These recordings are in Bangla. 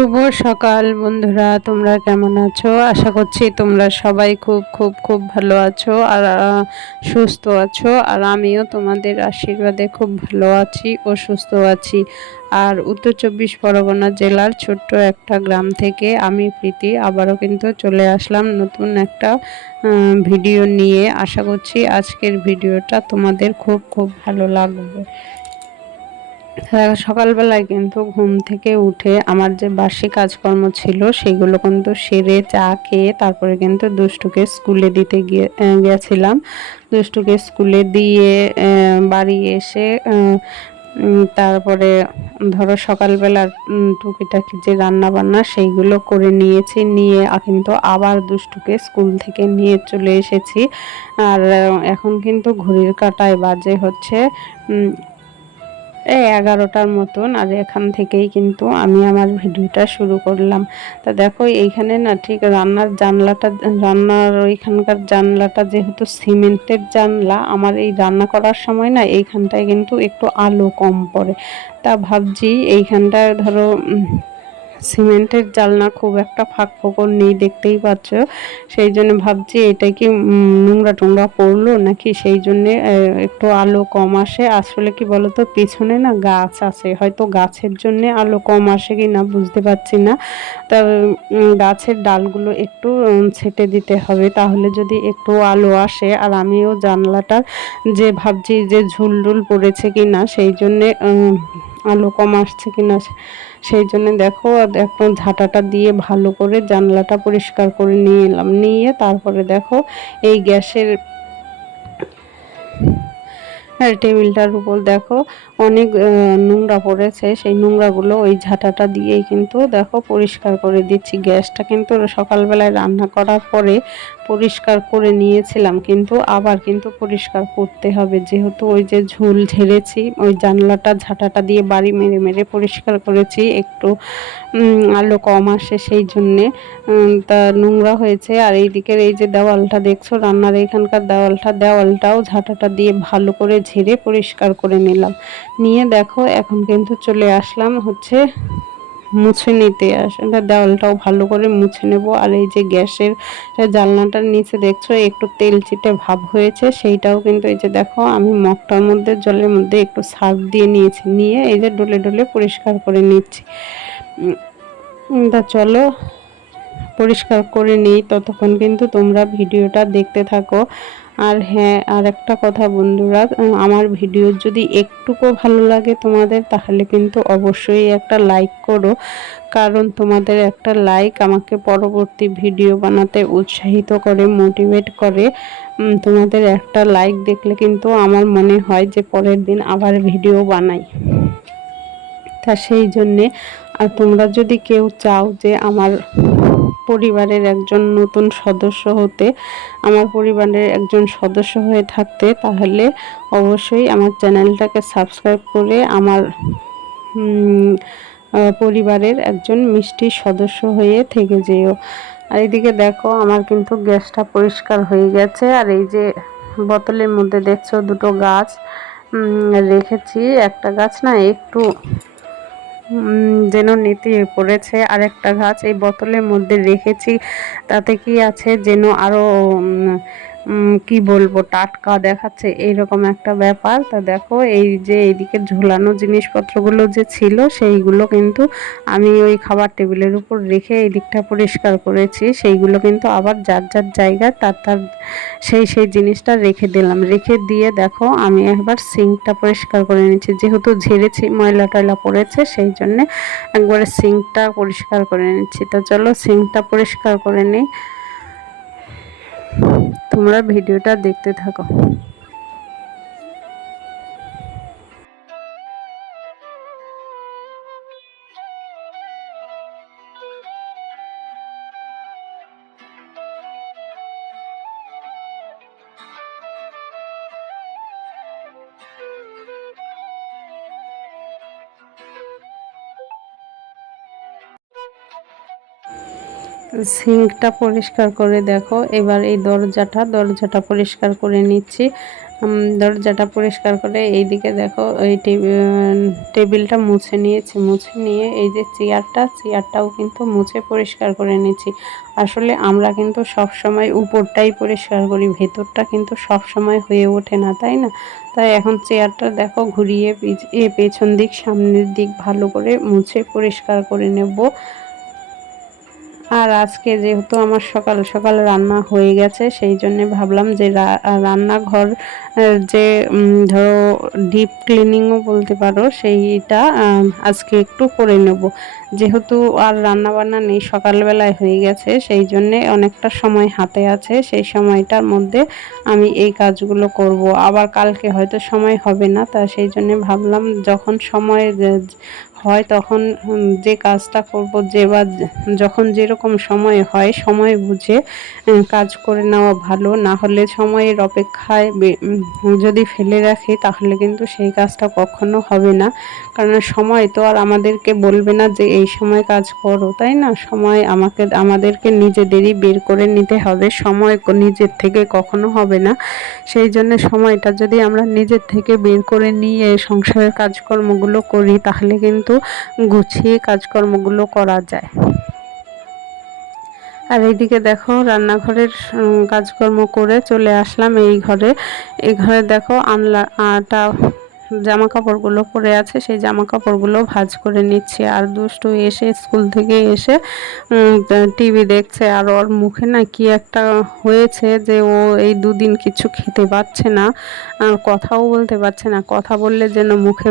শুভ সকাল বন্ধুরা, তোমরা কেমন আছো? আশা করছি তোমরা সবাই খুব খুব খুব ভালো আছো আর সুস্থ আছো। আর আমিও তোমাদের আশীর্বাদে খুব ভালো আছি ও সুস্থ আছি। আর উত্তর 24 পরগনা জেলার ছোট্ট একটা গ্রাম থেকে আমি প্রীতি আবারও কিন্তু চলে আসলাম নতুন একটা ভিডিও নিয়ে। আশা করছি আজকের ভিডিওটা তোমাদের খুব খুব ভালো লাগবে। সকালবেলায় কিন্তু ঘুম থেকে উঠে আমার যে বাসি কাজকর্ম ছিল সেগুলো কিন্তু সেরে চা খেয়ে তারপরে কিন্তু দুষ্টুকে স্কুলে দিতে গিয়েছিলাম। দুষ্টুকে স্কুলে দিয়ে বাড়ি এসে তারপরে ধরো সকালবেলার টুকিটাকি যে রান্না বান্না সেইগুলো করে নিয়েছি, নিয়ে কিন্তু আবার দুষ্টুকে স্কুল থেকে নিয়ে চলে এসেছি। আর এখন কিন্তু ঘড়ির কাঁটায় বাজে হচ্ছে 11টার মতন। আর এখান থেকেই কিন্তু আমি আমার ভিডিওটা শুরু করলাম। তা দেখো এইখানে না ঠিক রান্নার ওইখানকার জানলাটা যেহেতু সিমেন্টের জানলা, আমার এই রান্না করার সময় না এইখানটায় কিন্তু একটু আলো কম পড়ে। তা ভাবছি এইখানটায় ধরো সিমেন্টের জানলা, খুব একটা ফাঁক ফোকর নেই, দেখতেই পাচ্ছ। সেই জন্য ভাবছি এটা কি নোংরা টোংরা পড়লো নাকি, সেই জন্যে একটু আলো কম আসে। আসলে কি বলতো, পিছনে না গাছ আছে, হয়তো গাছের জন্যে আলো কম আসে কি না বুঝতে পারছি না। তা গাছের ডালগুলো একটু ছেঁটে দিতে হবে, তাহলে যদি একটু আলো আসে। আর আমিও জানলাটার যে ভাবছি যে ঝুলডুল পড়েছে কি না, সেই জন্যে আলো কম আসছে কি না সেই জন্য দেখো এখন ঝাঁটাটা দিয়ে ভালো করে জানলাটা পরিষ্কার করে নিয়ে এলাম। নিয়ে তারপরে দেখো এই গ্যাসের টেবিলটার উপর দেখো অনেক নোংরা পড়েছে, সেই নোংরাগুলো ওই ঝাঁটাটা দিয়েই কিন্তু দেখো পরিষ্কার করে দিচ্ছি। গ্যাসটা কিন্তু সকালবেলায় রান্না করার পরে পরিষ্কার করে নিয়েছিলাম, কিন্তু আবার কিন্তু পরিষ্কার করতে হবে, যেহেতু ওই যে ঝুল ঝেড়েছি ওই জানলাটা ঝাঁটাটা দিয়ে বাড়ি মেরে মেরে পরিষ্কার করেছি, একটু আলো কম আসে সেই জন্যে তা নোংরা হয়েছে। আর এই দিকের এই যে দেওয়ালটা দেখছো, রান্নার এখানকার দেওয়ালটাও ঝাঁটাটা দিয়ে ভালো করে ঝেড়ে পরিষ্কার করে নিলাম। নিয়ে দেখো এখন কিন্তু চলে আসলাম হচ্ছে মুছে নিতে। আসলে দেওয়ালটাও ভালো করে মুছে নেব। আর এই যে গ্যাসের জানলাটার নিচে দেখছো একটু তেল চিটে ভাব হয়েছে, সেইটাও কিন্তু এই যে দেখো আমি মগটার মধ্যে জলের মধ্যে একটু সার্ফ দিয়ে নিয়েছি, নিয়ে এই যে ডলে ডলে পরিষ্কার করে নিচ্ছি। তা চলো পরিষ্কার করে নিই, ততক্ষণ কিন্তু তোমরা ভিডিওটা দেখতে থাকো। আর হ্যাঁ, আর একটা কথা বন্ধুরা, আমার ভিডিও যদি একটুকু ভালো লাগে তোমাদের, তাহলে কিন্তু অবশ্যই একটা লাইক করো, কারণ তোমাদের একটা লাইক আমাকে পরবর্তী ভিডিও বানাতে উৎসাহিত করে, মোটিভেট করে। তোমাদের একটা লাইক দেখলে কিন্তু আমার মনে হয় যে পরের দিন আবার ভিডিও বানাই। তা সেই জন্যে, আর তোমরা যদি কেউ চাও যে আমার পরিবারের একজন নতুন সদস্য হতে, আমার পরিবারের একজন সদস্য হয়ে থাকতে, তাহলে অবশ্যই আমার চ্যানেলটাকে সাবস্ক্রাইব করে আমার পরিবারের একজন মিষ্টি সদস্য হয়ে থেকে যেও। আর এইদিকে দেখো আমার কিন্তু গ্যাসটা পরিষ্কার হয়ে গেছে। আর এই যে বোতলের মধ্যে দেখছো দুটো গাছ রেখেছি, একটা গাছ না একটু যেন নেতিয়ে পড়েছে, আর একটা গাছ এই বোতলের মধ্যে রেখেছি, তাতে কি আছে যেন আরো কি বলবো টাটকা দেখাচ্ছে, এইরকম একটা ব্যাপার। তা দেখো এই যে এইদিকে ঝুলানো জিনিসপত্রগুলো যে ছিল সেইগুলো কিন্তু আমি ওই খাবার টেবিলের উপর রেখে এই দিকটা পরিষ্কার করেছি, সেইগুলো কিন্তু আবার যার যার জায়গায় তার সেই জিনিসটা রেখে দিলাম। রেখে দিয়ে দেখো আমি একবার সিঙ্কটা পরিষ্কার করে নিচ্ছি, যেহেতু ঝেড়েছি ময়লা টয়লা পড়েছে, সেই জন্যে একবারে সিঙ্কটা পরিষ্কার করে নিচ্ছি। তা চলো সিঙ্কটা পরিষ্কার করে নিই, তোমরা ভিডিওটা দেখতে থাকো। সিঙ্কটা পরিষ্কার করে দেখো এবার এই দরজাটা পরিষ্কার করে নিচ্ছি। দরজাটা পরিষ্কার করে এইদিকে দেখো এই টেবিলটা মুছে নিয়েছি, মুছে নিয়ে এই যে চেয়ারটাও কিন্তু মুছে পরিষ্কার করে নিয়েছি। আসলে আমরা কিন্তু সব সময় উপরটাই পরিষ্কার করি, ভেতরটা কিন্তু সব সময় হয়ে ওঠে না, তাই না? তাই এখন চেয়ারটা দেখো ঘুরিয়ে পেছন দিক সামনের দিক ভালো করে মুছে পরিষ্কার করে নেব। আর আজকে যেহেতু আমার সকাল সকাল রান্না হয়ে গেছে, সেই জন্যে ভাবলাম যে রান্নাঘর যে ধরো ডিপ ক্লিনিংও বলতে পারো, সেইটা আজকে একটু করে নেব। যেহেতু আর রান্না বান্না নেই, সকালবেলায় হয়ে গেছে, সেই জন্যে অনেকটা সময় হাতে আছে, সেই সময়টার মধ্যে আমি এই কাজগুলো করব। আবার কালকে হয়তো সময় হবে না, তা সেই জন্যে ভাবলাম যখন সময় হয় তখন যে কাজটা করব, যখন যেরকম সময় হয় সময় বুঝে কাজ করে নেওয়া ভালো। না হলে সময়ের অপেক্ষায় যদি ফেলে রাখি তাহলে কিন্তু সেই কাজটা কখনো হবে না। কারণ সময় তো আর আমাদেরকে বলবে না যে এই সময় কাজ করো, তাই না? সময় আমাদেরকে নিজেদেরই বের করে নিতে হবে, সময় নিজের থেকে কখনো হবে না। সেই জন্য সময়টা যদি আমরা নিজের থেকে বের করে নিয়ে সংসারের কাজকর্মগুলো করি তাহলে কিন্তু গুছিয়ে কাজকর্মগুলো করা যায়। আর এইদিকে দেখো রান্নাঘরের কাজকর্ম করে চলে আসলাম এই ঘরে দেখো আটা জামা কাপড়গুলো পরে আছে, সেই জামা কাপড়গুলো ভাঁজ করে নিচ্ছে। আর দুষ্টু এসে স্কুল থেকে এসে টিভি দেখছে, আর ওর মুখে না কি একটা হয়েছে যে ও এই দুদিন কিছু খেতে পাচ্ছে না, কথাও বলতে পারছে না। কথা বললে যেন মুখে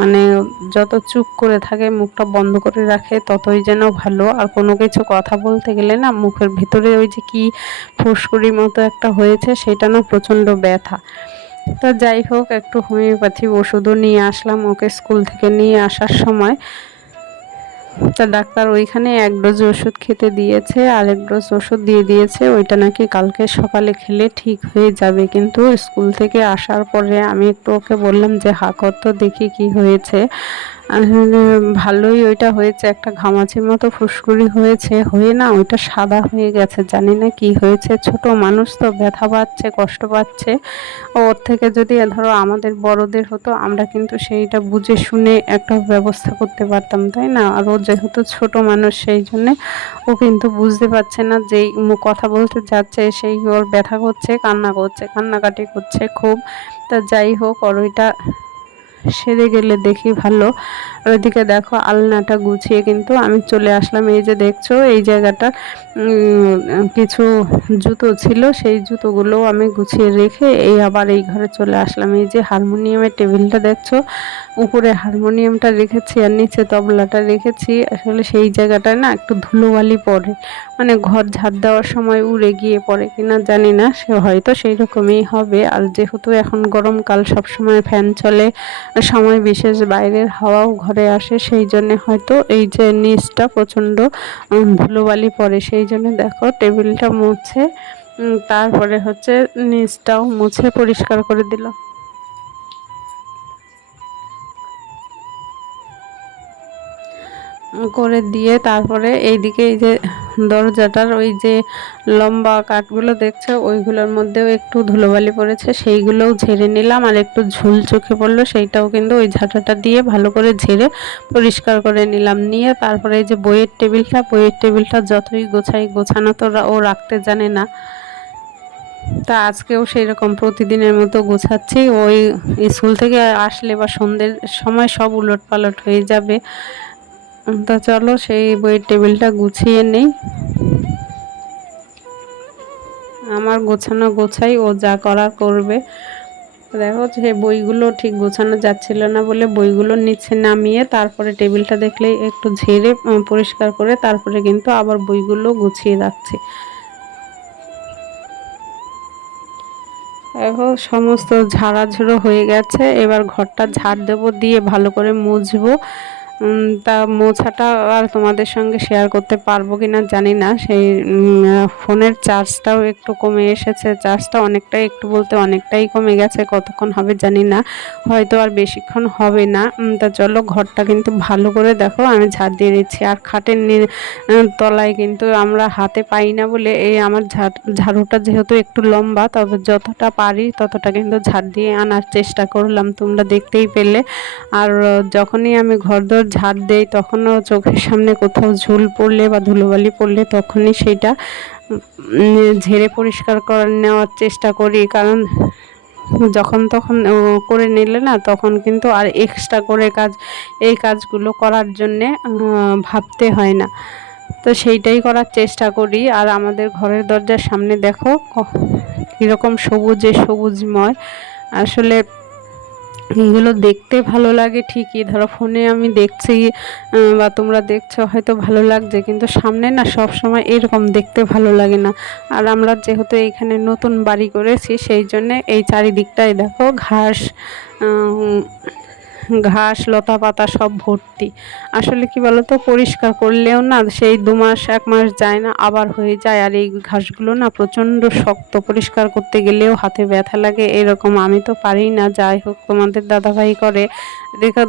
মানে যত চুপ করে থাকে, মুখটা বন্ধ করে রাখে, ততই যেন ভালো। আর কোনো কিছু কথা বলতে গেলে না মুখের ভিতরে ওই যে কি ফুসকুড়ির মতো একটা হয়েছে, সেটা না প্রচণ্ড ব্যথা। তো যাই হোক, একটু হোমিওপ্যাথি ওষুধও নিয়ে আসলাম ওকে স্কুল থেকে নিয়ে আসার সময়। তা ডাক্তার ওইখানে 1 ডোজ ওষুধ খেতে দিয়েছে, আর 1 ডোজ ওষুধ দিয়ে দিয়েছে, ওইটা নাকি কালকে সকালে খেলে ঠিক হয়ে যাবে। কিন্তু স্কুল থেকে আসার পরে আমি একটু ওকে বললাম যে হা কর তো দেখি কি হয়েছে। ভালোই ওইটা হয়েছে, একটা ঘামাচির মতো ফুসকুড়ি হয়েছে, হয়ে না ওইটা সাদা হয়ে গেছে, জানি না কি হয়েছে। ছোট মানুষ তো ব্যথা পাচ্ছে, কষ্ট পাচ্ছে। ওর থেকে যদি ধরো আমাদের বড়দের হতো, আমরা কিন্তু সেইটা বুঝে শুনে একটা ব্যবস্থা করতে পারতাম, তাই না? আর ও যেহেতু ছোট মানুষ, সেই জন্যে ও কিন্তু বুঝতে পারছে না, যেই কথা বলতে যাচ্ছে সেই ওর ব্যথা করছে, কান্নাকাটি করছে খুব। তা যাই হোক, ওর ওইটা সেরে গেলে দেখি ভালো। আর ওইদিকে দেখো আলনাটা গুছিয়ে কিন্তু আমি চলে আসলাম। এই যে দেখছো এই জায়গাটা কিছু জুতো ছিল, সেই জুতোগুলো আমি গুছিয়ে রেখে আবার এই ঘরে চলে আসলাম। এই যে হারমোনিয়ামের টেবিলটা দেখছো, উপরে হারমোনিয়ামটা রেখেছি আর নিচে তবলাটা রেখেছি। আসলে সেই জায়গাটায় না একটু ধুলোবালি পড়ে, মানে ঘর ঝাড় দেওয়ার সময় উড়ে গিয়ে পড়ে কিনা জানি না, সে হয়তো সেই রকমই হবে। আর যেহেতু এখন গরমকাল, সব সময় ফ্যান চলে, সময় বিশেষ বাইরের হাওয়াও ঘরে আসে, সেই জন্যে হয়তো এই যে নিচটা প্রচণ্ড ধুলোবালি পড়ে। সেই জন্য দেখো টেবিলটা মুছে তারপরে হচ্ছে নিচটাও মুছে পরিষ্কার করে দিল। করে দিয়ে তারপরে এইদিকে এই যে দরজাটার ওই যে লম্বা কাঠগুলো দেখছো, ওইগুলোর মধ্যেও একটু ধুলোবালি পড়েছে, সেইগুলোও ঝেড়ে নিলাম। আর একটু ঝুল চোখে পড়লো, সেইটাও কিন্তু ওই ঝাঁটাটা দিয়ে ভালো করে ঝেড়ে পরিষ্কার করে নিলাম। নিয়ে তারপরে এই যে বইয়ের টেবিলটা যতই গোছানো তো ও রাখতে জানে না। তা আজকেও সেই রকম প্রতিদিনের মতো গোছাচ্ছি। ওই স্কুল থেকে আসলে বা সন্ধ্যের সময় সব উলটপালট হয়ে যাবে। তা চলো সেই বইয়ের টেবিলটা গুছিয়ে নেই। আমার গোছানো গোছাই, ও যা করার করবে। দেখো যে বইগুলো ঠিক গোছানো যাচ্ছিল না বলে বইগুলো নিচে নামিয়ে তারপরে টেবিলটা দেখলে একটু ঝেড়ে পরিষ্কার করে তারপরে কিন্তু আবার বইগুলো গুছিয়ে রাখছি। এখন সমস্ত ঝাড়াঝুড়ো হয়ে গেছে, এবার ঘরটা ঝাড় দেবো, দিয়ে ভালো করে মুছবো। তা মোছাটা আর তোমাদের সঙ্গে শেয়ার করতে পারবো কিনা জানি না। সেই ফোনের চার্জটাও একটু কমে এসেছে, চার্জটা অনেকটাই, একটু বলতে অনেকটাই কমে গেছে, কতক্ষণ হবে জানি না, হয়তো আর বেশিক্ষণ হবে না। তা চলো ঘরটা কিন্তু ভালো করে দেখো আমি ঝাড় দিয়ে দিচ্ছি। আর খাটের তলায় কিন্তু আমরা হাতে পাই না বলে এই আমার ঝাড়ুটা যেহেতু একটু লম্বা, তবে যতটা পারি ততটা কিন্তু ঝাড় দিয়ে আনার চেষ্টা করলাম, তোমরা দেখতেই পেলে। আর যখনই আমি ঘরদোর ঝাড় দেই তখনও চোখের সামনে কোথাও ঝুল পড়লে বা ধুলোবালি পড়লে তখনই সেইটা ঝেড়ে পরিষ্কার করে নেওয়ার চেষ্টা করি, কারণ যখন তখন করে নিলে না তখন কিন্তু আর এক্সট্রা করে এই কাজগুলো করার জন্যে ভাবতে হয় না। তো সেইটাই করার চেষ্টা করি। আর আমাদের ঘরের দরজার সামনে দেখো কীরকম সবুজময়, আসলে এগুলো দেখতে ভালো লাগে ঠিকই, ধরো ফোনে আমি দেখছি বা তোমরা দেখছো হয়তো ভালো লাগছে, কিন্তু সামনে না সব সময় এরকম দেখতে ভালো লাগে না। আর আমরা যেহেতু এইখানে নতুন বাড়ি করেছি সেই জন্যে এই চারিদিকটাই দেখো ঘাস লতা পাতা সব ভর্তি। আসলে কি বলতো, পরিষ্কার করলেও না সেই 2 মাস 1 মাস যায় না, আবার হয়ে যায়। আর এই ঘাসগুলো না প্রচণ্ড শক্ত, পরিষ্কার করতে গেলেও হাতে ব্যথা লাগে, এরকম আমি তো পারি না। যাই হোক তোমাদের দাদাভাই করে।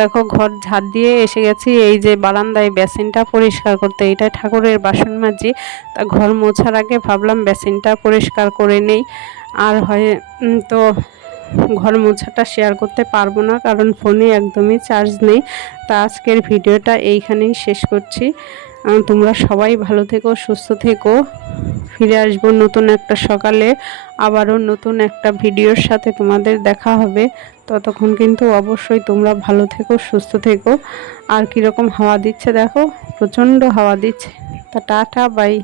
দেখো ঘর ঝাড় দিয়ে এসে গেছি, এই যে বারান্দায় বেসিনটা পরিষ্কার করতে, এটা ঠাকুরের বাসন মাজি, তা ঘর মোছার আগে ভাবলাম বেসিনটা পরিষ্কার করে নেই। আর হয় তো ঘর মোছাটা শেয়ার করতে পারবো না, কারণ ফোনে একদমই চার্জ নেই। তা আজকের ভিডিওটা এইখানেই শেষ করছি। তোমরা সবাই ভালো থেকো, সুস্থ থেকো। ফিরে আসবো নতুন একটা সকালে, আবারও নতুন একটা ভিডিওর সাথে তোমাদের দেখা হবে। ততক্ষণ কিন্তু অবশ্যই তোমরা ভালো থেকো, সুস্থ থেকো। আর কীরকম হাওয়া দিচ্ছে দেখো, প্রচণ্ড হাওয়া দিচ্ছে। তা টাটা, বাই।